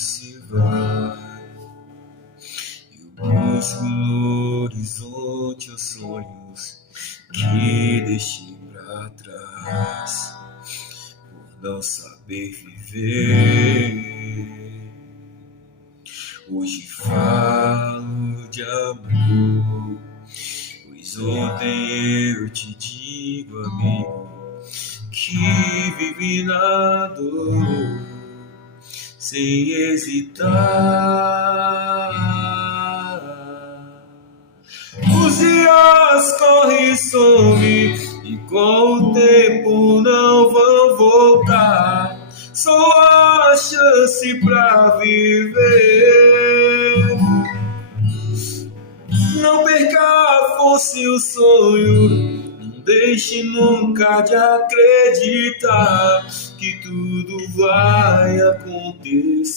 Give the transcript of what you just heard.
se vai. Eu busco no horizonte os sonhos que deixei pra trás, por não saber viver. Hoje falo de amor, pois ontem eu te digo, amigo, que vivi na dor, sem hesitar. Os dias correm e somem, e com o tempo não vão voltar. Só a chance pra viver. Não perca a força e o sonho, não deixe nunca de acreditar que tudo vai acontecer.